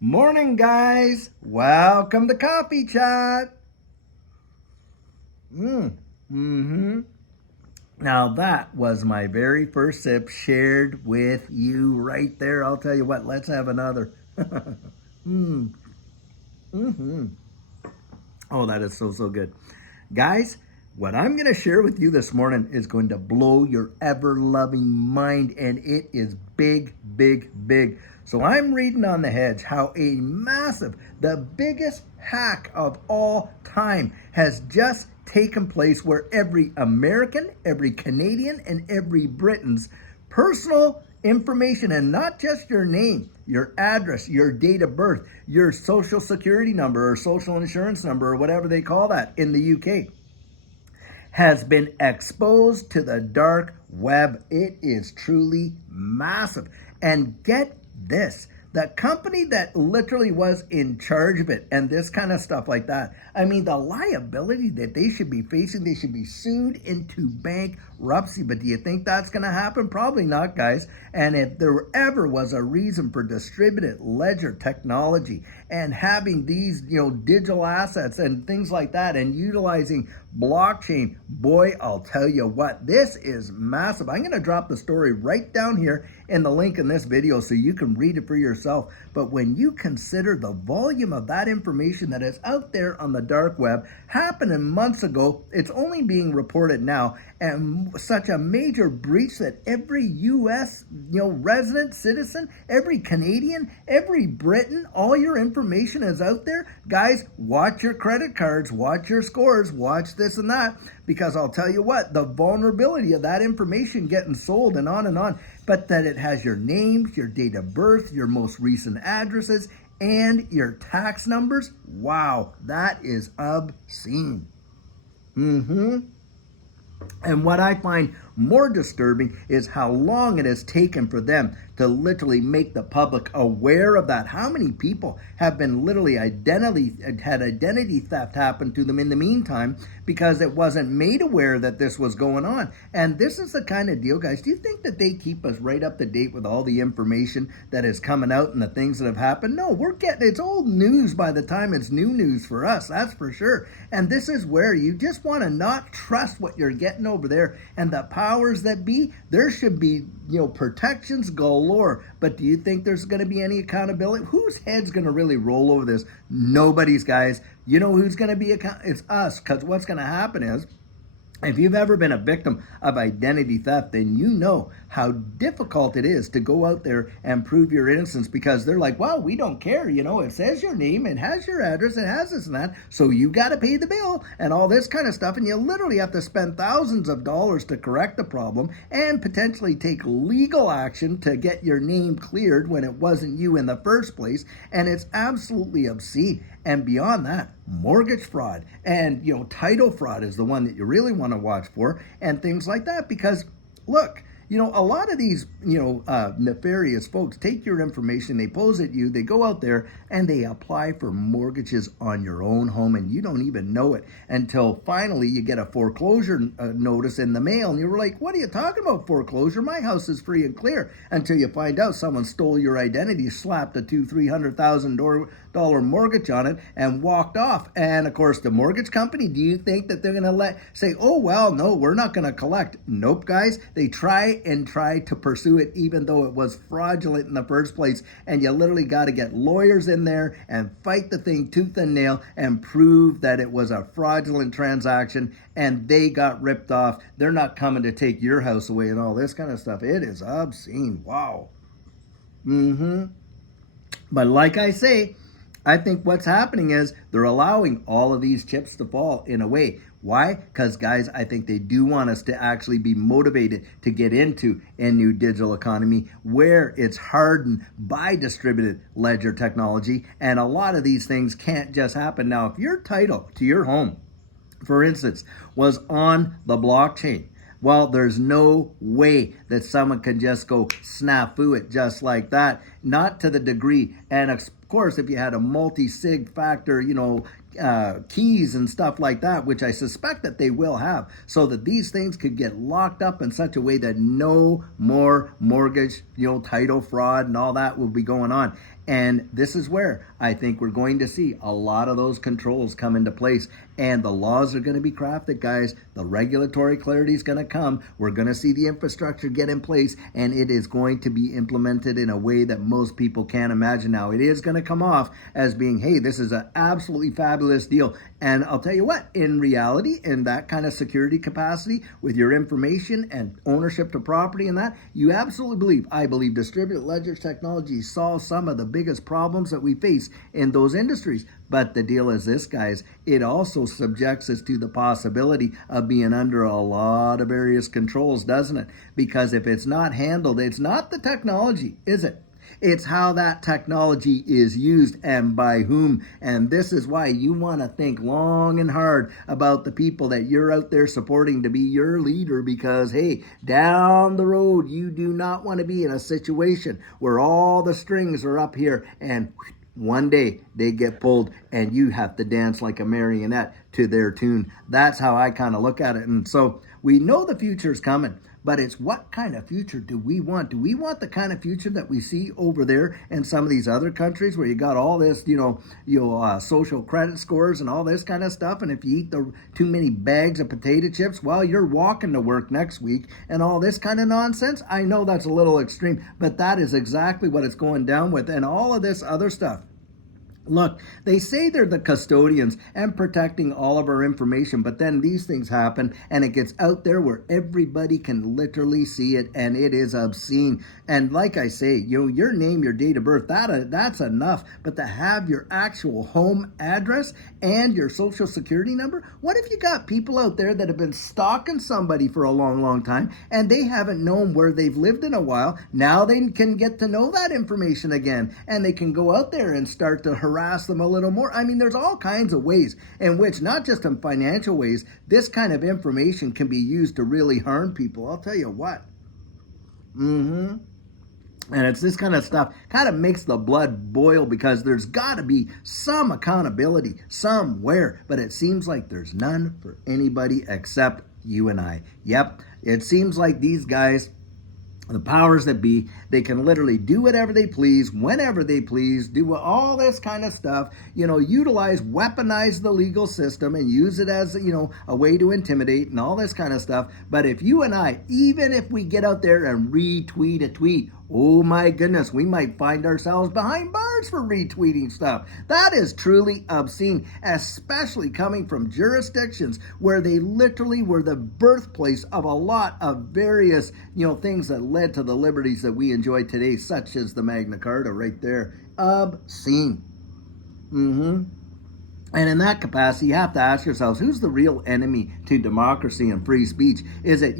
Morning, guys. Welcome to Coffee Chat. Mm-hmm. Now, that was my very first sip shared with you right there. I'll tell you what, let's have another. mm. Mm-hmm. Oh, that is so good. Guys, what I'm going to share with you this morning is going to blow your ever loving mind, and it is big. So I'm reading on the hedge how a massive, the biggest hack of all time has just taken place, where every American, every Canadian, and every Briton's personal information, and not just your name, your address, your date of birth, your social security number or social insurance number or whatever they call that in the UK, has been exposed to the dark web. It is truly massive. And get this, the company that literally was in charge of it and this kind of stuff like that, I mean, the liability that they should be facing, they should be sued into bankruptcy. But do you think that's going to happen? Probably not, guys. And if there ever was a reason for distributed ledger technology and having these, digital assets and things like that, and utilizing blockchain, boy, I'll tell you what, this is massive. I'm going to drop the story right down here in the link in this video so you can read it for yourself. But when you consider the volume of that information that is out there on the dark web, happening months ago, it's only being reported now, and such a major breach that every US, resident, citizen, every Canadian, every Briton, all your information is out there. Guys, watch your credit cards, watch your scores, watch this and that, because I'll tell you what, the vulnerability of that information getting sold and on, but that it has your names, your date of birth, your most recent addresses, and your tax numbers. Wow, that is obscene. And what I find more disturbing is how long it has taken for them to literally make the public aware of that. How many people have been literally had identity theft happen to them in the meantime because it wasn't made aware that this was going on. And this is the kind of deal, guys. Do you think that they keep us right up to date with all the information that is coming out and the things that have happened? No, we're getting, it's old news by the time it's new news for us, that's for sure. And this is where you just want to not trust what you're getting over there. And the powers that be, there should be, protections galore. But do you think there's going to be any accountability? Whose head's going to really roll over this? Nobody's, guys. You know who's going to be it's us. Because what's going to happen is, if you've ever been a victim of identity theft, then you know how difficult it is to go out there and prove your innocence, because they're like, well, we don't care. It says your name, it has your address, it has this and that. So you got to pay the bill and all this kind of stuff. And you literally have to spend thousands of dollars to correct the problem and potentially take legal action to get your name cleared when it wasn't you in the first place. And it's absolutely obscene. And beyond that, mortgage fraud and, title fraud is the one that you really want to watch for, and things like that. Because, look, a lot of these, nefarious folks take your information, they pose at you, they go out there and they apply for mortgages on your own home, and you don't even know it until finally you get a foreclosure notice in the mail, and you're like, what are you talking about, foreclosure? My house is free and clear. Until you find out someone stole your identity, slapped a $300,000 mortgage on it, and walked off. And of course, the mortgage company, do you think that they're going to say, oh, well, no, we're not going to collect? Nope, guys. They try to pursue it even though it was fraudulent in the first place. And you literally got to get lawyers in there and fight the thing tooth and nail and prove that it was a fraudulent transaction and they got ripped off. They're not coming to take your house away and all this kind of stuff. It is obscene. Wow. But like I say, I think what's happening is they're allowing all of these chips to fall in a way. Why? Because, guys, I think they do want us to actually be motivated to get into a new digital economy where it's hardened by distributed ledger technology. And a lot of these things can't just happen. Now, if your title to your home, for instance, was on the blockchain, well, there's no way that someone can just go snafu it just like that. Not to the degree. And of course, if you had a multi-sig factor, keys and stuff like that, which I suspect that they will have, so that these things could get locked up in such a way that no more mortgage, title fraud and all that will be going on. And this is where I think we're going to see a lot of those controls come into place. And the laws are going to be crafted, guys. The regulatory clarity is going to come. We're going to see the infrastructure get in place, and it is going to be implemented in a way that most people can't imagine. Now, it is going to come off as being, hey, this is an absolutely fabulous deal. And I'll tell you what, in reality, in that kind of security capacity with your information and ownership to property and that, you absolutely believe, I believe distributed ledger technology solves some of the biggest problems that we face in those industries. But the deal is this, guys, it also subjects us to the possibility of being under a lot of various controls, doesn't it? Because if it's not handled, it's not the technology, is it? It's how that technology is used and by whom. And this is why you want to think long and hard about the people that you're out there supporting to be your leader, because, hey, down the road, you do not want to be in a situation where all the strings are up here and one day they get pulled and you have to dance like a marionette to their tune. That's how I kind of look at it. And so we know the future is coming, but it's what kind of future do we want? Do we want the kind of future that we see over there in some of these other countries where you got all this, social credit scores and all this kind of stuff? And if you eat too many bags of potato chips while you're walking to work next week and all this kind of nonsense, I know that's a little extreme, but that is exactly what it's going down with, and all of this other stuff. Look, they say they're the custodians and protecting all of our information, but then these things happen and it gets out there where everybody can literally see it, and it is obscene. And like I say, your name, your date of birth, that's enough. But to have your actual home address and your social security number, what if you got people out there that have been stalking somebody for a long, long time and they haven't known where they've lived in a while? Now they can get to know that information again, and they can go out there and start to harass them a little more. I mean, there's all kinds of ways in which, not just in financial ways, this kind of information can be used to really harm people. I'll tell you what. And it's this kind of stuff kind of makes the blood boil, because there's got to be some accountability somewhere, but it seems like there's none for anybody except you and I. Yep, it seems like these guys, the powers that be, they can literally do whatever they please, whenever they please, do all this kind of stuff, weaponize the legal system and use it as, a way to intimidate and all this kind of stuff. But if you and I, even if we get out there and retweet a tweet, oh my goodness, we might find ourselves behind bars for retweeting stuff. That is truly obscene, especially coming from jurisdictions where they literally were the birthplace of a lot of various, things that led to the liberties that we enjoy today, such as the Magna Carta right there. Obscene. And in that capacity, you have to ask yourselves, who's the real enemy to democracy and free speech? Is it,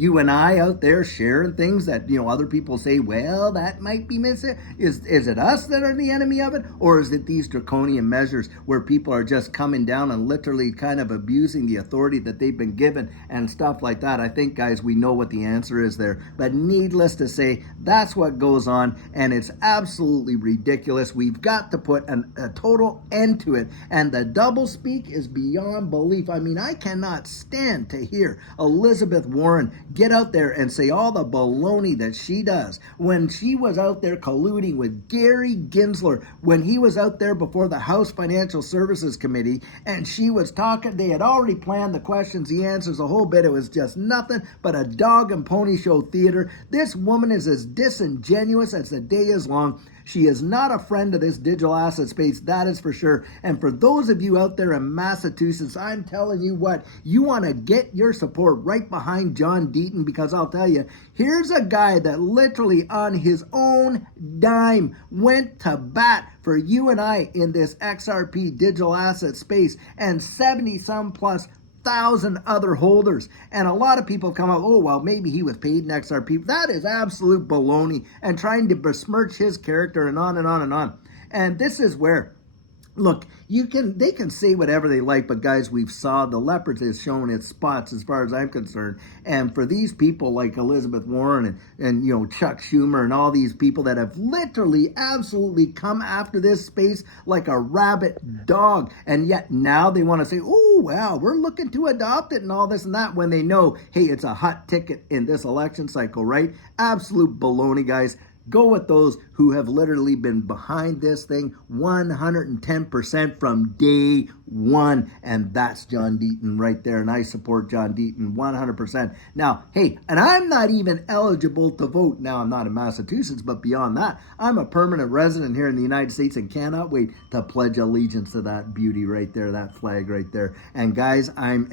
you and I out there sharing things that, other people say, well, that might be missing? Is it us that are the enemy of it? Or is it these draconian measures where people are just coming down and literally kind of abusing the authority that they've been given and stuff like that? I think, guys, we know what the answer is there. But needless to say, that's what goes on, and it's absolutely ridiculous. We've got to put a total end to it. And the doublespeak is beyond belief. I mean, I cannot stand to hear Elizabeth Warren get out there and say all the baloney that she does when she was out there colluding with Gary Gensler, when he was out there before the House Financial Services Committee, and she was talking, they had already planned the questions, the answers, a whole bit. It was just nothing but a dog and pony show theater. This woman is as disingenuous as the day is long. She is not a friend of this digital asset space, that is for sure. And for those of you out there in Massachusetts, I'm telling you what, you want to get your support right behind John Deaton, because I'll tell you, here's a guy that literally on his own dime went to bat for you and I in this XRP digital asset space, and 70 some plus thousand other holders. And a lot of people come up, oh, well, maybe he was paid in XRP. That is absolute baloney, and trying to besmirch his character and on and on and on. And this is where, look, they can say whatever they like, but guys, we've saw the leopard has shown its spots as far as I'm concerned. And for these people like Elizabeth Warren and Chuck Schumer and all these people that have literally absolutely come after this space like a rabid dog, and yet now they want to say, oh, well, we're looking to adopt it and all this and that, when they know, hey, it's a hot ticket in this election cycle, right? Absolute baloney, guys. Go with those who have literally been behind this thing 110% from day one. And that's John Deaton right there. And I support John Deaton 100%. Now, hey, and I'm not even eligible to vote. Now, I'm not in Massachusetts, but beyond that, I'm a permanent resident here in the United States and cannot wait to pledge allegiance to that beauty right there, that flag right there. And guys, I'm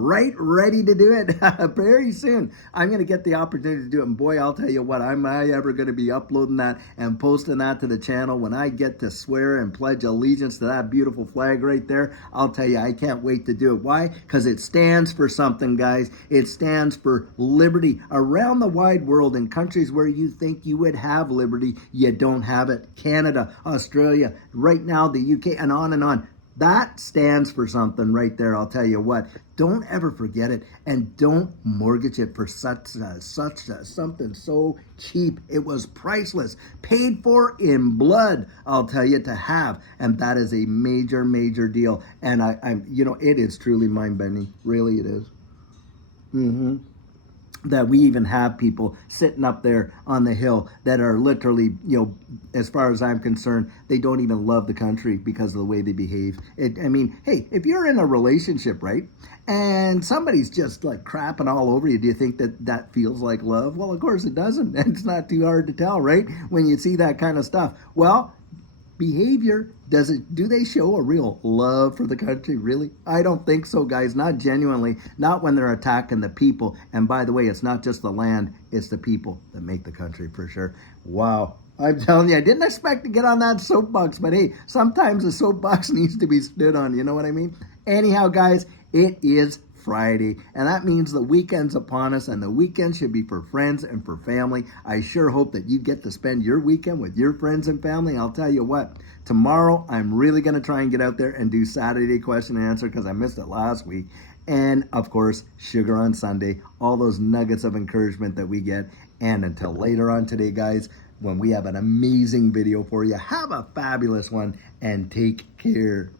right ready to do it very soon. I'm going to get the opportunity to do it. And boy, I'll tell you what, am I ever going to be uploading that and posting that to the channel when I get to swear and pledge allegiance to that beautiful flag right there. I'll tell you, I can't wait to do it. Why? Because it stands for something, guys. It stands for liberty. Around the wide world, in countries where you think you would have liberty, you don't have it. Canada, Australia, right now the UK, and on and on. That stands for something right there, I'll tell you what. Don't ever forget it, and don't mortgage it for something so cheap. It was priceless, paid for in blood, I'll tell you, to have, and that is a major, major deal. And I'm, it is truly mind-bending. Really, it is. That we even have people sitting up there on the hill that are literally, as far as I'm concerned, they don't even love the country because of the way they behave. Hey, if you're in a relationship, right, and somebody's just like crapping all over you, do you think that feels like love? Well, of course it doesn't. It's not too hard to tell, right, when you see that kind of stuff. Well, behavior, do they show a real love for the country? Really? I don't think so, guys. Not genuinely. Not when they're attacking the people. And by the way, it's not just the land, it's the people that make the country, for sure. Wow. I'm telling you, I didn't expect to get on that soapbox, but hey, sometimes the soapbox needs to be stood on, you know what I mean? Anyhow, guys, it is Friday, and that means the weekend's upon us, and the weekend should be for friends and for family. I sure hope that you get to spend your weekend with your friends and family. I'll tell you what, tomorrow I'm really going to try and get out there and do Saturday question and answer because I missed it last week. And of course, sugar on Sunday, all those nuggets of encouragement that we get. And until later on today, guys, when we have an amazing video for you, have a fabulous one and take care.